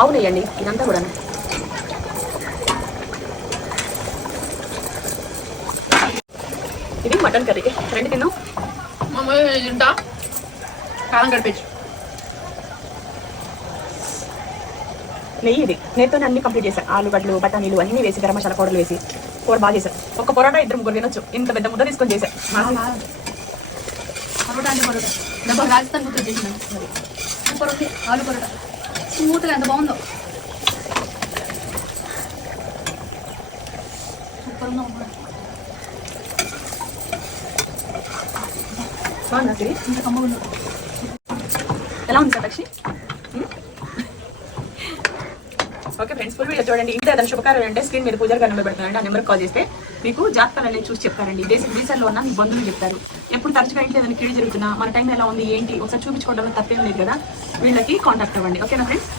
ఆవు నెయ్యండి ఇదంతా కూడా. ఇది మటన్ కర్రీ. రండి తిన్నాం. తింటా కారం గడిపేచ్చు. నెయ్యి ఇది. నేతో అన్ని కంప్లీట్ చేశాను. ఆలుగడ్డలు బఠానీలు అన్నీ వేసి గరం మసాలా పౌడర్లు వేసి కూర బాగా చేశాను. ఒక పొరోటా 2-3 తినొచ్చు. ఇంత పెద్ద ముద్ద తీసుకొని చేశాను. పరోటా అంటే పరోటా డబ్బా రాజస్థాన్ గుర్తు చేసినాను. సూపర్ ఉంది ఆలు పరోటా. స్మూత్గా ఎంత బాగుందో. సూపర్ ఉందో బాగుందా సిరి? ఇంత కమ్మగా ఉందో. ఎలా ఉంది సాక్షి? ఓకే ఫ్రెండ్స్, ఫుల్ వీడియో చూడండి. ఇంత ఏదైనా శుభకార్యాలు అంటే స్క్రీన్ మీద పూజారి గారి నెంబర్ పెడతానండి. ఆ నెంబర్కి కాల్ చేస్తే మీకు జాతకాలు అనేది చూసి చెప్తారండి. దేశంలో ఉన్న మీ బంధువులు చెప్తారు. ఎప్పుడు తరచుగా ఇంట్లో ఏదైనా కీడు జరుగుతున్నా మన టైం ఎలా ఉంది ఏంటి ఒకసారి చూపించుకోవడంలో తప్పేం లేదు కదా. వీళ్ళకి కాంటాక్ట్ అవ్వండి. ఓకేనా ఫ్రెండ్స్?